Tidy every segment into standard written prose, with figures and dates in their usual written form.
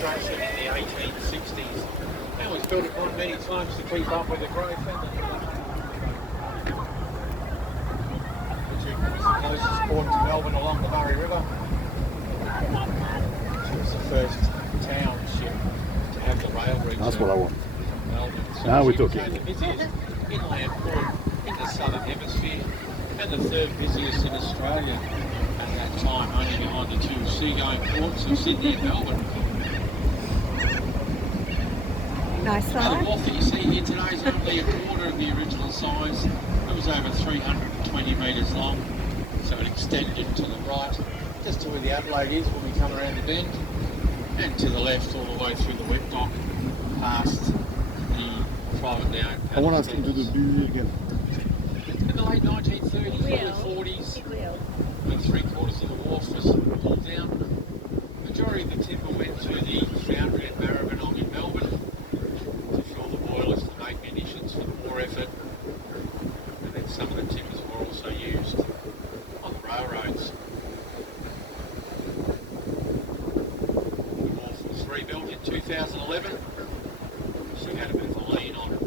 construction in the 1860s and was built upon many times to keep up with the growth and the closest port to Melbourne along the Murray River. She was the first township to have the rail reach. That's what I want. Melbourne. So Now we're she talking. became the busiest inland port in the southern hemisphere and the third busiest in Australia at that time, only behind the two seagoing ports of Sydney and Melbourne. Nice The one. wharf that you see here today is only a quarter of the original size. It was over 320 metres long, so it extended to the right, just to where the Adelaide is when we come around the bend, and to the left all the way through the wet dock, past the privately owned I want to ask paddle him to do it again. in the late 1930s, early 40s, when three quarters of the wharf was pulled down, majority of the timber went to the foundry at Maribyrnong in Melbourne to fuel the boilers to make munitions for the war effort, and then some of the timbers were also used on the railroads. The wharf was rebuilt in 2011. She had a bit of a lean on it.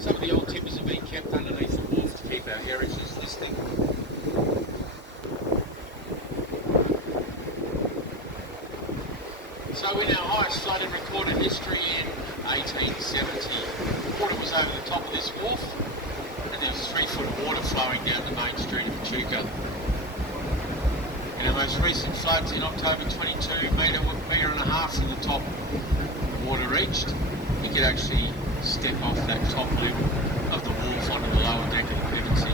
Some of the old timbers have been kept underneath the wharf to keep our heritage listing. So in our highest flood in recorded history in 1870, water was over the top of this wharf and there was 3 foot of water flowing down the main street of Echuca. In our most recent floods in October 22, metre and a half from the top water reached. You could actually step off that top level of the wharf onto the lower deck of the Pevensey.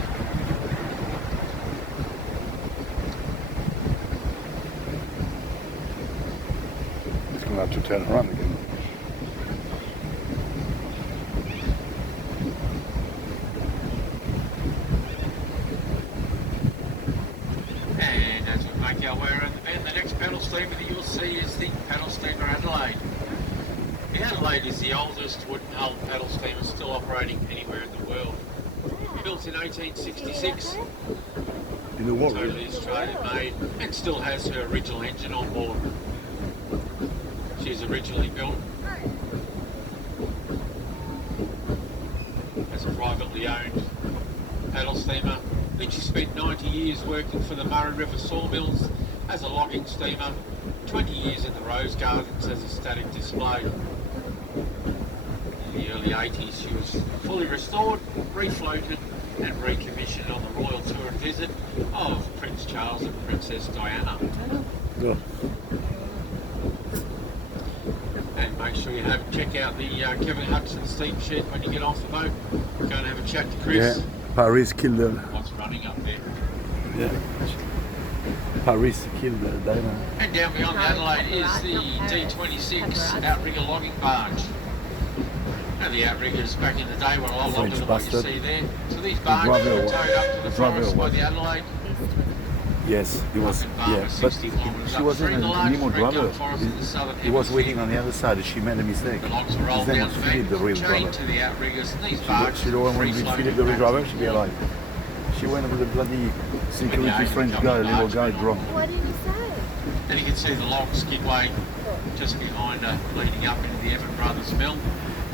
He's going to have to turn around again. And as we make our way around the bend, the next paddle steamer that you'll see is the paddle steamer Adelaide. The Adelaide is the oldest wooden-hulled paddle steamer still operating anywhere in the world. Built in 1866, In the water. totally Australian-made, and still has her original engine on board. She was originally built as a privately owned paddle steamer. Then she spent 90 years working for the Murray River Sawmills as a logging steamer, 20 years in the Rose Gardens as a static display. In the early 80s she was fully restored, refloated and recommissioned on the royal tour and visit of Prince Charles and Princess Diana. Go. And make sure you check out the Kevin Hudson steam shed when you get off the boat. Go and have a chat to Chris. Yeah. Paris killed the. What's running up there? Yeah. Paris killed the Diana. And down beyond the Adelaide is the D26 outrigger logging barge. Now the outriggers back in the day were a lot longer than what you see there. So these barges driver were towed up to the forest by was. the Adelaide. Yes, he was. Up in Barmer, Yeah, but 60 kilometres she up wasn't through a the large Nemo red driver. gum forest in the southern He was hemisphere. waiting on the other side. She made a mistake. The logs were rolled His name down was the Philip, the real bank, driver. chained to the outriggers, and these She barges don't want to be free-floating Philip, the real back driver. to She'd the be wharf. alive. She went with the bloody security Yeah, French coming guy, little large, guy man. drunk. What did you say? And you can see the log skidway just behind her, leading up into the Evan Brothers mill.